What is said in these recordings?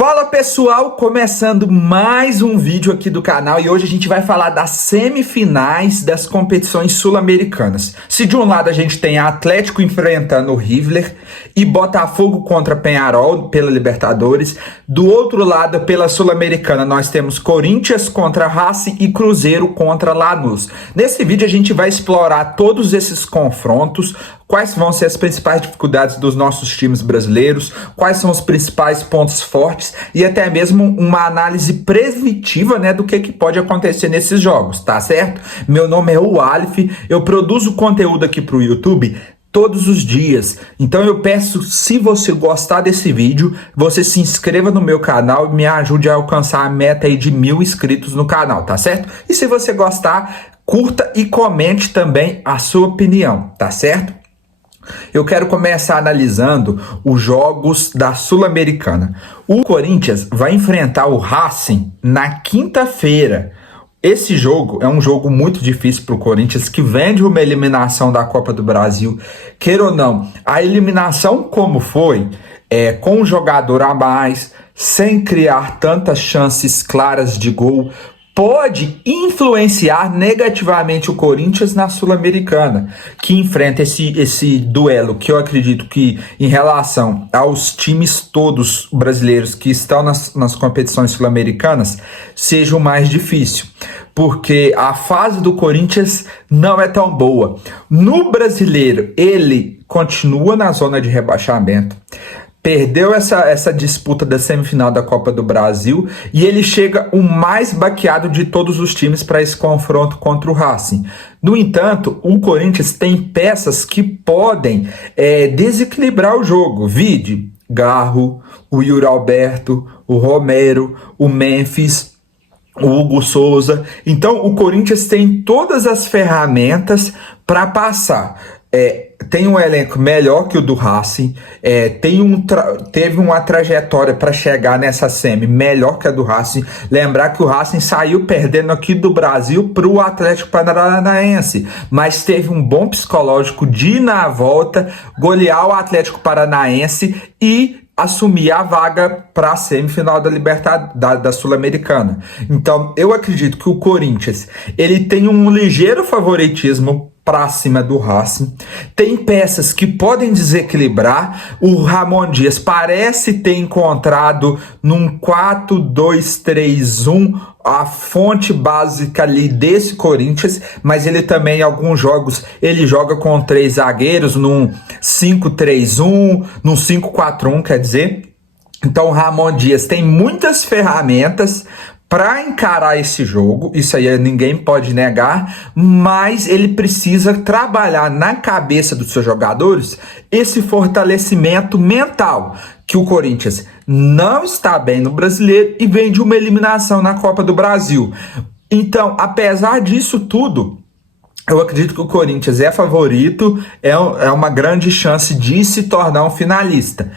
Fala pessoal, começando mais um vídeo aqui do canal e hoje a gente vai falar das semifinais das competições sul-americanas. Se de um lado a gente tem Atlético enfrentando o River e Botafogo contra Peñarol pela Libertadores, do outro lado pela Sul-Americana nós temos Corinthians contra Racing e Cruzeiro contra Lanús. Nesse vídeo a gente vai explorar todos esses confrontos, quais vão ser as principais dificuldades dos nossos times brasileiros, quais são os principais pontos fortes e até mesmo uma análise preventiva, do que pode acontecer nesses jogos, tá certo? Meu nome é o Alif, eu produzo conteúdo aqui para o YouTube todos os dias, então eu peço, se você gostar desse vídeo, você se inscreva no meu canal e me ajude a alcançar a meta aí de 1000 inscritos no canal, tá certo? E se você gostar, curta e comente também a sua opinião, tá certo? Eu quero começar analisando os jogos da Sul-Americana. O Corinthians vai enfrentar o Racing na quinta-feira. Esse jogo é um jogo muito difícil para o Corinthians, que vem de uma eliminação da Copa do Brasil. Queira ou não, a eliminação como foi, com um jogador a mais, sem criar tantas chances claras de gol, pode influenciar negativamente o Corinthians na Sul-Americana, que enfrenta esse duelo, que eu acredito que em relação aos times todos brasileiros que estão nas competições sul-americanas, seja o mais difícil, porque a fase do Corinthians não é tão boa. No brasileiro, ele continua na zona de rebaixamento, perdeu essa disputa da semifinal da Copa do Brasil e ele chega o mais baqueado de todos os times para esse confronto contra o Racing. No entanto, o Corinthians tem peças que podem desequilibrar o jogo. Vide Garro, o Yuri Alberto, o Romero, o Memphis, o Hugo Souza. Então o Corinthians tem todas as ferramentas para passar. Tem um elenco melhor que o do Racing, teve uma trajetória para chegar nessa semi melhor que a do Racing. Lembrar que o Racing saiu perdendo aqui do Brasil para o Atlético Paranaense, mas teve um bom psicológico de ir na volta, golear o Atlético Paranaense e assumir a vaga para a semifinal da Sul-Americana. Então, eu acredito que o Corinthians ele tem um ligeiro favoritismo para cima do Racing, tem peças que podem desequilibrar. O Ramon Dias parece ter encontrado num 4-2-3-1 a fonte básica ali desse Corinthians, mas ele também em alguns jogos ele joga com 3 zagueiros, num 5-3-1, num 5-4-1, quer dizer. Então o Ramon Dias tem muitas ferramentas para encarar esse jogo, isso aí ninguém pode negar, mas ele precisa trabalhar na cabeça dos seus jogadores esse fortalecimento mental, que o Corinthians não está bem no Brasileiro e vem de uma eliminação na Copa do Brasil. Então, apesar disso tudo, eu acredito que o Corinthians é favorito, é uma grande chance de se tornar um finalista.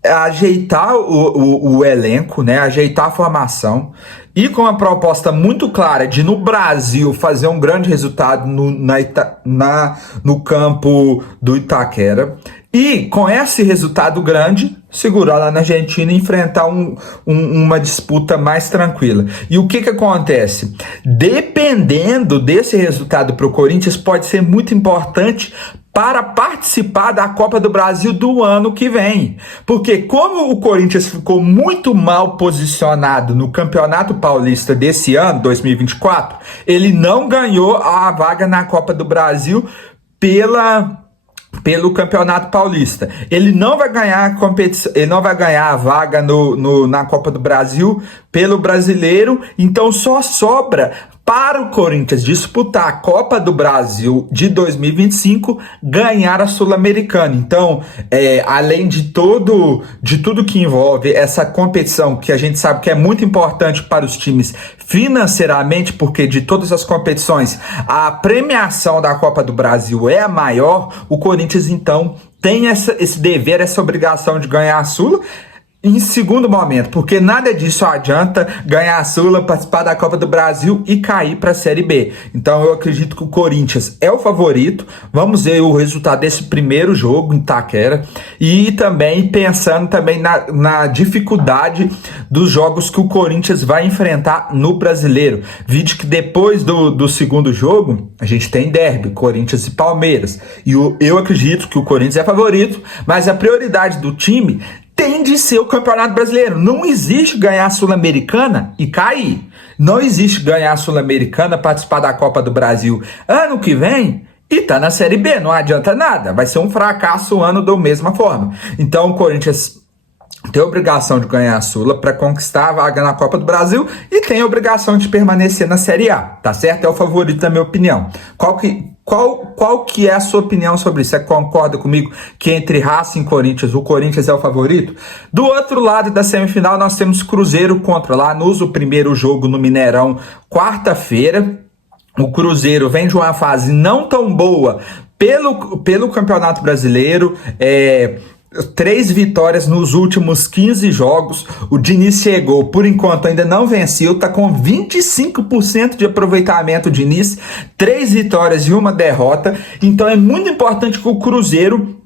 Ajeitar o elenco, ajeitar a formação e com uma proposta muito clara de no Brasil fazer um grande resultado no campo do Itaquera e com esse resultado grande segurar lá na Argentina e enfrentar uma disputa mais tranquila. E o que acontece? Dependendo desse resultado para o Corinthians, pode ser muito importante para participar da Copa do Brasil do ano que vem. Porque como o Corinthians ficou muito mal posicionado no Campeonato Paulista desse ano, 2024, ele não ganhou a vaga na Copa do Brasil pelo Campeonato Paulista. Ele não vai ganhar a competição, ele não vai ganhar a vaga na Copa do Brasil pelo Brasileiro, então só sobra para o Corinthians disputar a Copa do Brasil de 2025, ganhar a Sul-Americana. Então, além de tudo que envolve essa competição, que a gente sabe que é muito importante para os times financeiramente, porque de todas as competições, a premiação da Copa do Brasil é a maior, o Corinthians, então, tem esse dever, essa obrigação de ganhar a Sula. em segundo momento, porque nada disso adianta ganhar a Sula, participar da Copa do Brasil e cair para a Série B. Então eu acredito que o Corinthians é o favorito. Vamos ver o resultado desse primeiro jogo em Itaquera e também pensando também na dificuldade dos jogos que o Corinthians vai enfrentar no Brasileiro. Vídeo que depois do segundo jogo a gente tem derby, Corinthians e Palmeiras. E eu acredito que o Corinthians é favorito, mas a prioridade do time tem de ser o Campeonato Brasileiro. Não existe ganhar a Sul-Americana e cair. Não existe ganhar a Sul-Americana, participar da Copa do Brasil ano que vem e tá na Série B. Não adianta nada. Vai ser um fracasso o ano da mesma forma. Então o Corinthians tem a obrigação de ganhar a Sula para conquistar a vaga na Copa do Brasil e tem a obrigação de permanecer na Série A, tá certo? É o favorito na minha opinião. Qual que é a sua opinião sobre isso? Você concorda comigo que entre Racing e Corinthians, o Corinthians é o favorito? Do outro lado da semifinal, nós temos Cruzeiro contra Lanús, o primeiro jogo no Mineirão, quarta-feira. O Cruzeiro vem de uma fase não tão boa pelo Campeonato Brasileiro, 3 vitórias nos últimos 15 jogos. O Diniz chegou, por enquanto ainda não venceu, tá com 25% de aproveitamento. O Diniz, 3 vitórias e 1 derrota. Então é muito importante que o Cruzeiro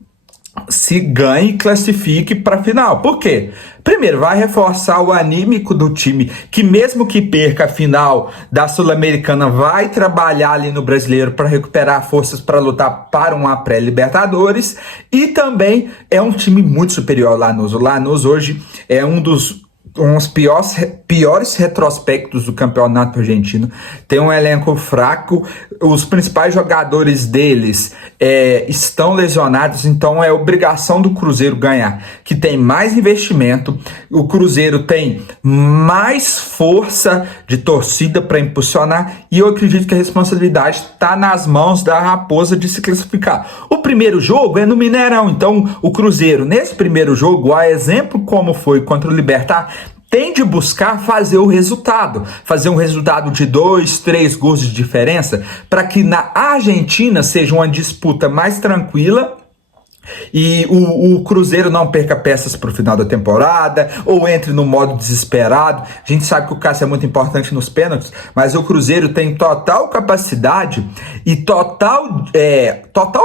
se ganhe e classifique para a final. Por quê? Primeiro, vai reforçar o anímico do time, que mesmo que perca a final da Sul-Americana, vai trabalhar ali no Brasileiro para recuperar forças para lutar para uma pré-Libertadores. E também é um time muito superior ao Lanús. O Lanús hoje é um dos piores retrospectos do campeonato argentino. Tem um elenco fraco, os principais jogadores deles estão lesionados, então é obrigação do Cruzeiro ganhar, que tem mais investimento, o Cruzeiro tem mais força de torcida para impulsionar, e eu acredito que a responsabilidade está nas mãos da Raposa de se classificar. O primeiro jogo é no Mineirão, então o Cruzeiro, nesse primeiro jogo, a exemplo como foi contra o Libertad, tem de buscar fazer um resultado de 2, 3 gols de diferença, para que na Argentina seja uma disputa mais tranquila e o Cruzeiro não perca peças para o final da temporada ou entre no modo desesperado. A gente sabe que o Cássio é muito importante nos pênaltis, mas o Cruzeiro tem total capacidade e total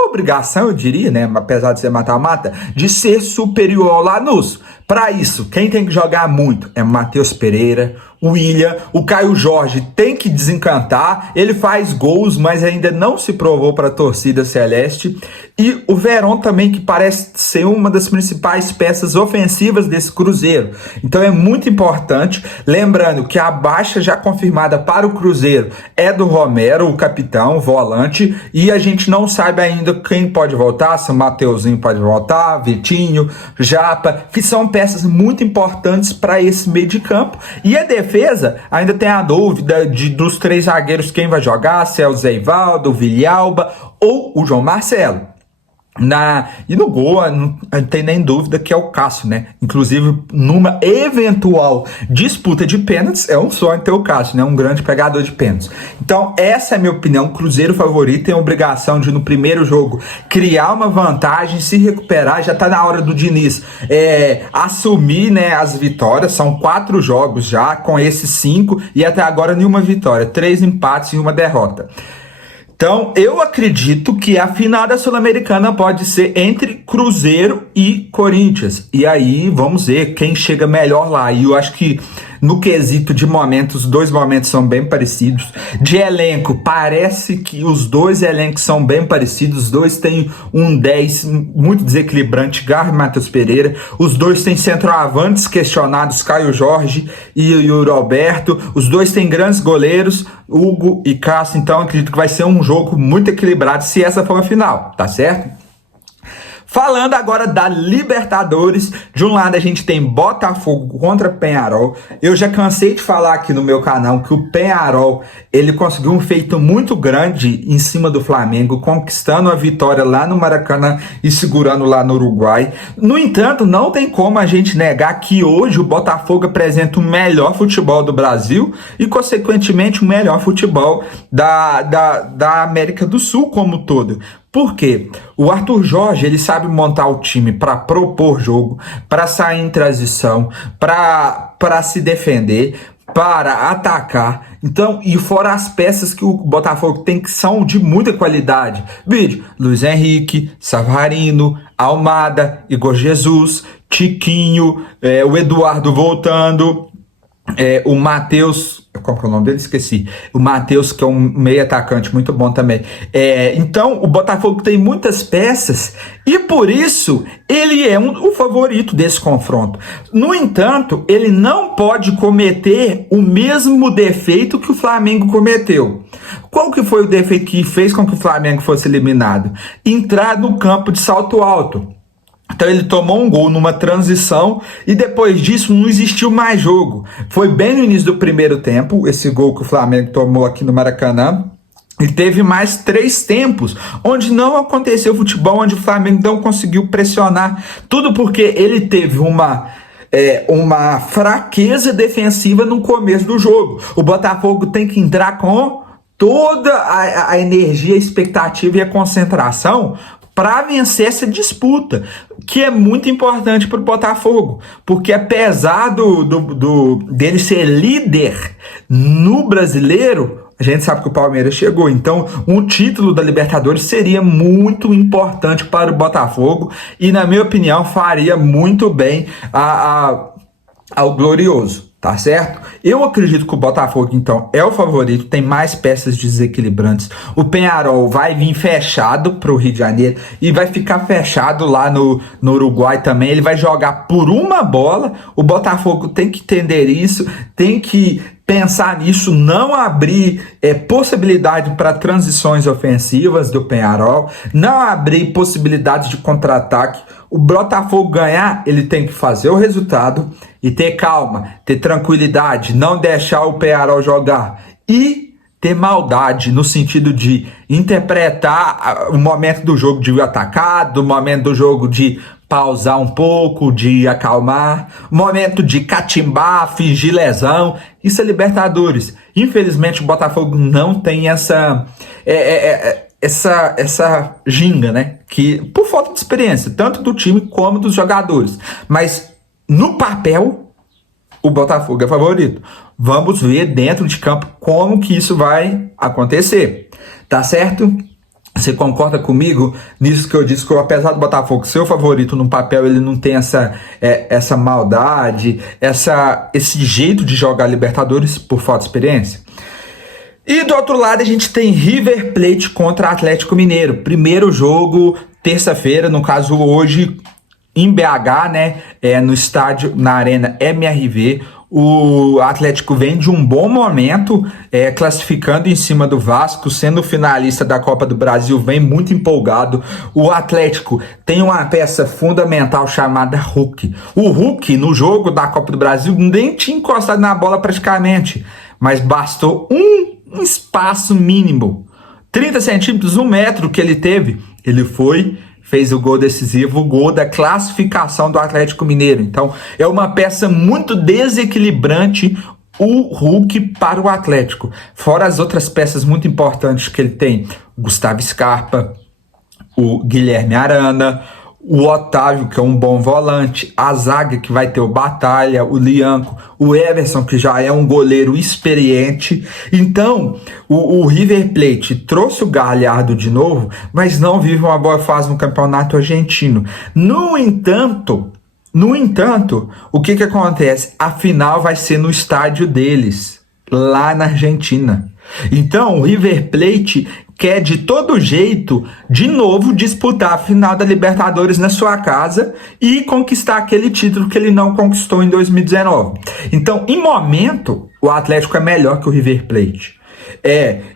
obrigação, eu diria, né, apesar de ser mata-mata, de ser superior ao Lanús. Para isso, quem tem que jogar muito é Matheus Pereira, o William, o Caio Jorge tem que desencantar, ele faz gols, mas ainda não se provou para a torcida celeste, e o Verón também, que parece ser uma das principais peças ofensivas desse Cruzeiro. Então é muito importante, lembrando que a baixa já confirmada para o Cruzeiro é do Romero, o capitão, o volante, e a gente não sabe ainda quem pode voltar, se o Mateuzinho pode voltar, Vitinho, Japa, que são peças muito importantes para esse meio de campo. E a defesa ainda tem a dúvida dos 3 zagueiros quem vai jogar, se é o Zé Ivaldo, o Villalba ou o João Marcelo. E no gol, não tem nem dúvida que é o Cássio, né? Inclusive, numa eventual disputa de pênaltis, é um sonho ter o Cássio, né? Um grande pegador de pênaltis. Então, essa é a minha opinião. O Cruzeiro favorito tem a obrigação de, no primeiro jogo, criar uma vantagem, se recuperar. Já tá na hora do Diniz assumir, né, as vitórias. São 4 jogos já, com esses 5, e até agora nenhuma vitória. 3 empates e 1 derrota. Então, eu acredito que a final da Sul-Americana pode ser entre Cruzeiro e Corinthians. E aí, vamos ver quem chega melhor lá. E eu acho que, no quesito de momentos, os 2 momentos são bem parecidos. De elenco, parece que os 2 elencos são bem parecidos. Os 2 têm um 10 muito desequilibrante, Garro e Matheus Pereira. Os 2 têm centroavantes questionados, Caio Jorge e o Roberto. Os 2 têm grandes goleiros, Hugo e Cássio. Então, acredito que vai ser um jogo muito equilibrado, se essa for a final, tá certo? Falando agora da Libertadores, de um lado a gente tem Botafogo contra Peñarol. Eu já cansei de falar aqui no meu canal que o Peñarol, ele conseguiu um feito muito grande em cima do Flamengo, conquistando a vitória lá no Maracanã e segurando lá no Uruguai. No entanto, não tem como a gente negar que hoje o Botafogo apresenta o melhor futebol do Brasil e, consequentemente, o melhor futebol da América do Sul como um todo. Por quê? O Arthur Jorge, ele sabe montar o time para propor jogo, para sair em transição, para se defender, para atacar. Então, e fora as peças que o Botafogo tem que são de muita qualidade. Vídeo, Luiz Henrique, Savarino, Almada, Igor Jesus, Tiquinho, o Eduardo voltando, o Matheus, qual que é o nome dele? Esqueci. O Matheus, que é um meio atacante muito bom também. Então, o Botafogo tem muitas peças e, por isso, ele é o favorito desse confronto. No entanto, ele não pode cometer o mesmo defeito que o Flamengo cometeu. Qual que foi o defeito que fez com que o Flamengo fosse eliminado? Entrar no campo de salto alto. Então ele tomou um gol numa transição e depois disso não existiu mais jogo. Foi bem no início do primeiro tempo, esse gol que o Flamengo tomou aqui no Maracanã. E teve mais 3 tempos, onde não aconteceu futebol, onde o Flamengo não conseguiu pressionar. Tudo porque ele teve uma fraqueza defensiva no começo do jogo. O Botafogo tem que entrar com toda a energia, a expectativa e a concentração para vencer essa disputa, que é muito importante para o Botafogo, porque apesar dele ser líder no Brasileiro, a gente sabe que o Palmeiras chegou, então um título da Libertadores seria muito importante para o Botafogo e, na minha opinião, faria muito bem ao Glorioso. Tá certo? Eu acredito que o Botafogo, então, é o favorito, tem mais peças desequilibrantes. O Peñarol vai vir fechado para o Rio de Janeiro e vai ficar fechado lá no Uruguai também. Ele vai jogar por uma bola. O Botafogo tem que entender isso, tem que pensar nisso, não abrir possibilidade para transições ofensivas do Peñarol, não abrir possibilidades de contra-ataque. O Botafogo ganhar, ele tem que fazer o resultado e ter calma, ter tranquilidade, não deixar o Peñarol jogar e ter maldade no sentido de interpretar o momento do jogo de atacar, do momento do jogo de pausar um pouco, de acalmar, momento de catimbar, fingir lesão. Isso é Libertadores. Infelizmente o Botafogo não tem essa ginga, né? Que por falta de experiência, tanto do time como dos jogadores. Mas no papel, o Botafogo é favorito. Vamos ver dentro de campo como que isso vai acontecer. Tá certo? Você concorda comigo nisso que eu disse, que apesar do Botafogo ser o favorito no papel, ele não tem essa maldade, esse jeito de jogar Libertadores por falta de experiência? E do outro lado a gente tem River Plate contra Atlético Mineiro. Primeiro jogo, terça-feira, no caso hoje, em BH, né? No estádio, na Arena MRV. O Atlético vem de um bom momento, classificando em cima do Vasco, sendo finalista da Copa do Brasil, vem muito empolgado. O Atlético tem uma peça fundamental chamada Hulk. O Hulk, no jogo da Copa do Brasil, nem tinha encostado na bola praticamente, mas bastou um espaço mínimo, 30 centímetros, 1 metro que ele teve, ele foi, fez o gol decisivo, o gol da classificação do Atlético Mineiro. Então é uma peça muito desequilibrante o Hulk para o Atlético, fora as outras peças muito importantes que ele tem, o Gustavo Scarpa, o Guilherme Arana, o Otávio, que é um bom volante, a zaga que vai ter o Batalha, o Lianco, o Everson, que já é um goleiro experiente. Então, o River Plate trouxe o Galhardo de novo, mas não vive uma boa fase no campeonato argentino. No entanto, o que acontece? A final vai ser no estádio deles, lá na Argentina. Então, o River Plate quer de todo jeito, de novo, disputar a final da Libertadores na sua casa e conquistar aquele título que ele não conquistou em 2019. Então, em momento, o Atlético é melhor que o River Plate.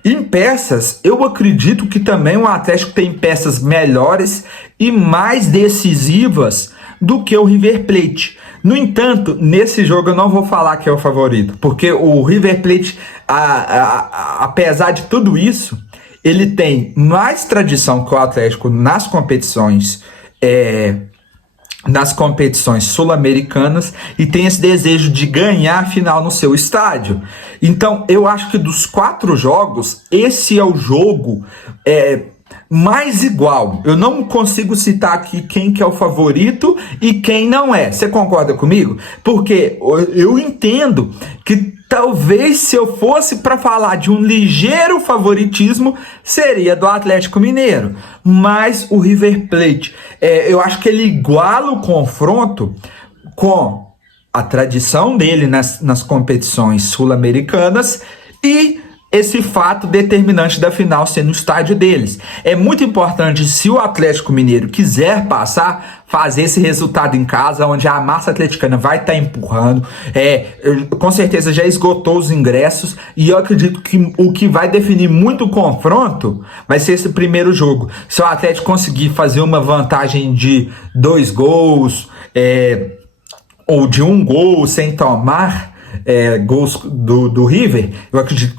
Em peças, eu acredito que também o Atlético tem peças melhores e mais decisivas do que o River Plate. No entanto, nesse jogo eu não vou falar que é o favorito, porque o River Plate, apesar de tudo isso, ele tem mais tradição que o Atlético nas competições sul-americanas e tem esse desejo de ganhar a final no seu estádio. Então, eu acho que dos 4 jogos, esse é o jogo mais igual. Eu não consigo citar aqui quem que é o favorito e quem não é. Você concorda comigo? Porque eu entendo que talvez se eu fosse para falar de um ligeiro favoritismo, seria do Atlético Mineiro. Mas o River Plate, eu acho que ele iguala o confronto com a tradição dele nas competições sul-americanas e esse fato determinante da final ser no estádio deles. É muito importante, se o Atlético Mineiro quiser passar, fazer esse resultado em casa, onde a massa atleticana vai estar empurrando. Com certeza já esgotou os ingressos e eu acredito que o que vai definir muito o confronto vai ser esse primeiro jogo. Se o Atlético conseguir fazer uma vantagem de 2 gols, ou de 1 gol sem tomar gols do River, eu acredito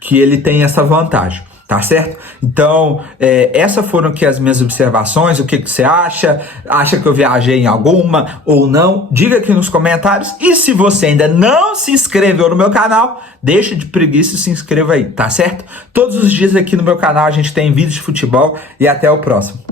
que ele tem essa vantagem, tá certo? Então, essas foram aqui as minhas observações. O que você acha? Acha que eu viajei em alguma ou não? Diga aqui nos comentários. E se você ainda não se inscreveu no meu canal, deixa de preguiça e se inscreva aí, tá certo? Todos os dias aqui no meu canal a gente tem vídeos de futebol e até o próximo.